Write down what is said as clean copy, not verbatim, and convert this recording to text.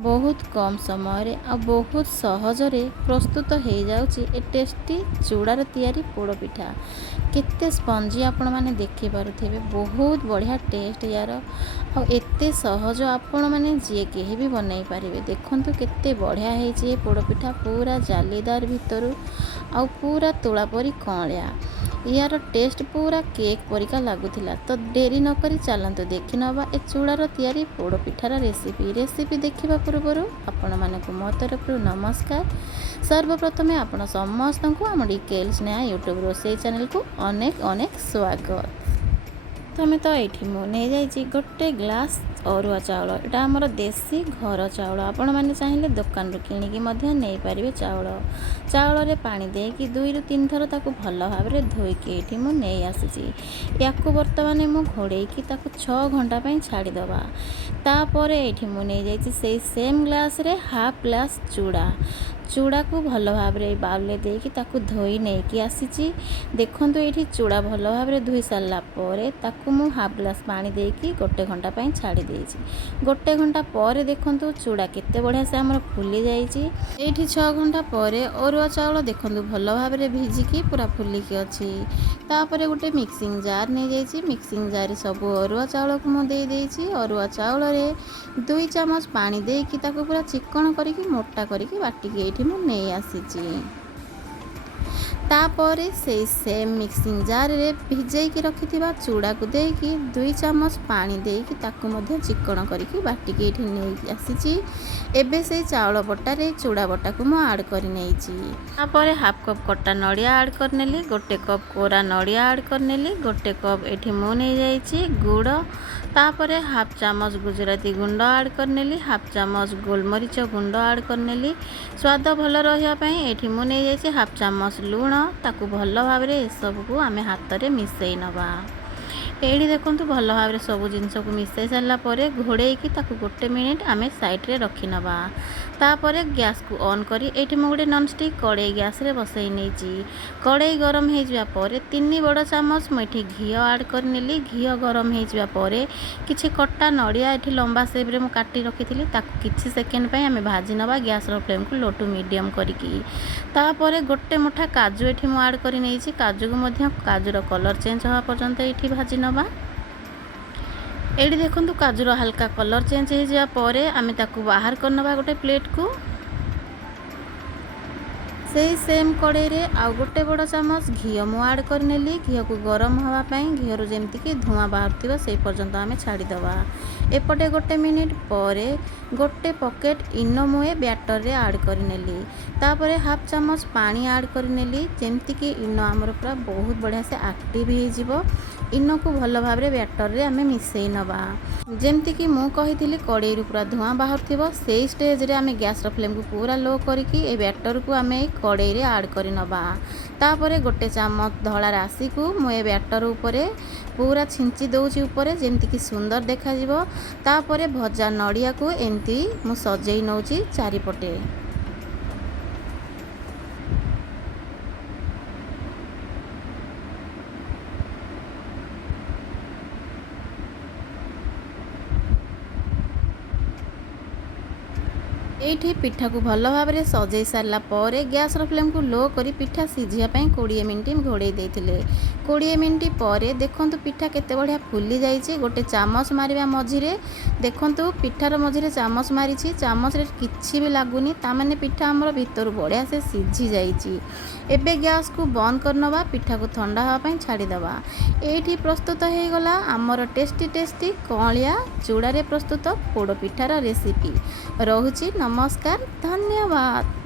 बहुत कम समय आ बहुत सहजरे प्रस्तुत हो जाउची ए टेस्टी चूड़ार तैयारी पोड़ पिठा। केते स्पंजी आपण माने देखि पारुथिबे, बहुत बढ़िया टेस्ट यार आ एते सहज आपण माने जे केही भी बनई पारिबे। देखंतु केते बढ़िया हेची ए पोड़ पिठा, पूरा जालीदार भितरु आ पूरा तोला परी कणलिया। यार टेस्ट पूरा केक परिका लागुथिला। तो डेरी न करी चलंतु देखि नबा ए चूड़ार तैयारी पोड़ पिठार रेसिपी देखिबा पूर्वरु आपण मानकु मो तरफरु नमस्कार। सर्वप्रथमे आपण समस्तंकु हम डिकेल स्नेहा यूट्यूब रोषेई चैनल को अनेक अनेक स्वागत। प्रथमे तो ये मुझे जाइए गोटे ग्लास अरुआ चाउल, यहाँ आमर देसी घर चाउल। आपण मैंने चाहिए दुकान किणिकी नहीं पारे चाउल। चाउल पानी देकी 2 ରୁ 3 थर ताकू भल भाव में धोईकी ये मुझे आसी या बर्तमान मु घोड़े 6 घंटा छाड़ीदबा। तापर ये मुझे जाइए सेम ग्लास रे हाफ ग्लास चूड़ा को भल भाव में बाउल देकी ताकू धोई नहीं कि आसी। देखंतु ये चूड़ा भल भाव में धोई सारा पर ताकू मु हाफ ग्लास पानी देकी 1 घंटा छाड़ी देइछि। 1 घंटा पर देखंतु चूड़ा केते बढ़िया से हमर फुली जाइछि। एठी 6 घंटा पर अरुआ चाउल देखंतु भल भाव में भिजिकी पूरा फुलिकी अछि। तापर गोटे मिक्सिंग जार नहीं जाइछि। मिक्सिंग जार सब अरुआ चाउल को मु दे देइछि। अरुआ चाउल रे 2 चामच पानी देकी ताकू पूरा चिकन करिकी मोटा करिकी बाटिकी एठी मु नहीं आसीछि। तापर से सेम मिक्सिंग जार रे भिजेकी रखिथिबा चूड़ा को देकी 2 चामच पानी देकी ताकू मध्य चिकन करिकी बाटिकी एठी नहीं आसीछि। एबे से चाउल बटा रे चूड़ा बटा को मु ऐड करि नेछि। तापर हाफ कप कटा नड़िया ऐड करनेली, 1 कप कोरा नड़िया ऐड करनेली, 1 कप एठी मु नहीं जाइछि गुड़। तापर हाफ चामच गुजराती गुंड ऐड करनेली, हाफ चामच गोलमरीच गुंड ऐड करनेली। स्वाद भल रहिया पई एठी मु नहीं जाइछि हाफ चामच लूण। ताकू भल भाव में सब को आमे हाथ रे मिसई नबा। एठी देखंतु भल भाव में सब जिनस को मिसई सारा पर घोड़े की ताकू 1 मिनिट आमे साइड रे रखि नबा। तापर गैस को ऑन करी एठी मु गोटे नॉनस्टिक कड़ाई गैस रे बसई नेछि। कड़ाई गरम हो जावा पर 3 बड़ चामच मु एठी घी ऐड करनेली। घी गरम हो जावा पर किछि कटा नड़िया एठी लंबा शेप रे मु काटी रखिथिली ताकू किछि सेकेंड पई आमे भाजी नबा गैस रो फ्लेम को लो टू मीडियम करिकी। तापर गोटे मुठा काजू एठी मु ऐड करि नेछि। काजू को मध्य काजूर कलर चेंज होवा पर्यंत एठी भाजी नबा। एठी देखंतु काजूर हल्का कलर चेंज हो जावा पर आमे ताकू बाहर कर नबा गोटे प्लेट को। से सेम कड़ाई रे आउ गोटे बड़ चामच घी मु ऐड करनेली। घी को गरम हवा पई घी जेमती कि धुआं बाहर से पर्यंत आमे छाड़ीदबा। एपटे 1 मिनिट पर गोटे पकेट इनो मुए बैटर रे ऐड करनेली। तापर हाफ चामच पानी ऐड करनेली जेमती कि इनो आमर पूरा बहुत बढ़िया से एक्टिव हो जिवो। इनो को भल भाव में बैटर रे आमे मिसई नबा। जेमती कि मु कहिथिली कड़ाई रू पूरा धुआं बाहर थिबो, सेई स्टेज रे आमे गैस रो फ्लेम को पूरा लो करिकी ए बैटर को आमे कड़ाई रे ऐड करि नबा। तापर 1 चामच धला राशि को मु ए बैटर ऊपर पूरा छिंची दउची ऊपर जेमती कि सुंदर देखा जिवो। तापर भजा नड़िया को एमती मु सजेई नउची चारिपटे। एठी पिठा को भल भाव में सजई सारा पर गैस रो फ्लेम को लो करी पिठा सिझिया 20 मिनिट घोड़े देथिले। 20 मिनिट पर देखंतु पिठा केते बढ़िया फुली जाइछि। गोटे चामच मारिबा मझिरे देखंतु पिठार मझिरे चामच मारिछि, चामच रे किछि भी लागुनी, ता माने पिठा हमर भीतर बढ़िया से सिझी जाइछि। एबे गैस को बंद कर नबा, पिठा को ठंडा हवा पई छाड़ी दबा। एठी प्रस्तुत हो गला हमर टेस्टी कणलिया चूड़ा रे प्रस्तुत पोड़ पिठार रेसिपी। रहुछि नमस्कार, धन्यवाद।